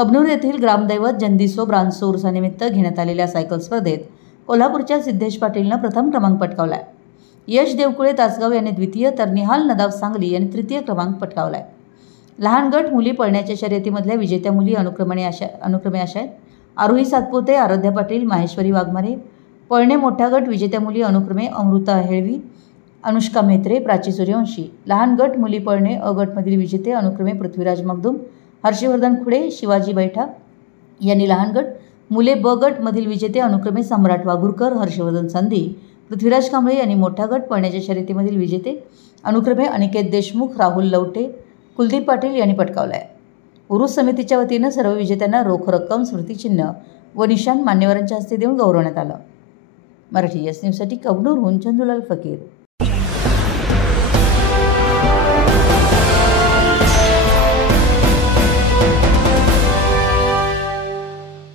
कबनूर येथील ग्रामदैवत जंदिसो ब्रांसो उर्सानिमित्त घेण्यात आलेल्या सायकल स्पर्धेत कोल्हापूरच्या सिद्धेश पाटीलनं प्रथम क्रमांक पटकावलाय. यश देवकुळे तासगाव यांनी द्वितीय तर निहाल नदाव सांगली यांनी तृतीय क्रमांक पटकावलाय. लहान गट मुली पळण्याच्या शर्यतीमधल्या विजेत्या मुली अनुक्रमे अशा आहेत: आरोही सातपुते, आराध्या पाटील, माहेश्वरी वाघमारे. पळणे मोठा गट विजेत्या मुली अनुक्रमे अमृता हेळवी, अनुष्का म्हेत्रे, प्राची सूर्यवंशी. लहान गट मुली पळणे अ गटमधील विजेते अनुक्रमे पृथ्वीराज मगदूम, हर्षवर्धन खुडे, शिवाजी बैठा यांनी. लहान गट मुले ब गट मधील विजेते अनुक्रमे सम्राट वाघुरकर, हर्षवर्धन संधी, पृथ्वीराज कांबळे यांनी. मोठा गट पळण्याच्या शर्यतीमधील विजेते अनुक्रमे अनिकेत देशमुख, राहुल लवटे, कुलदीप पाटील यांनी पटकावलाय. उरूस समितीच्या वतीनं सर्व विजेत्यांना रोख रक्कम, स्मृतिचिन्ह व निशाण मान्यवरांच्या हस्ते देऊन गौरवण्यात आलं. मराठी एस न्यूजसाठी कबनूरहून चंदुलाल फकीर.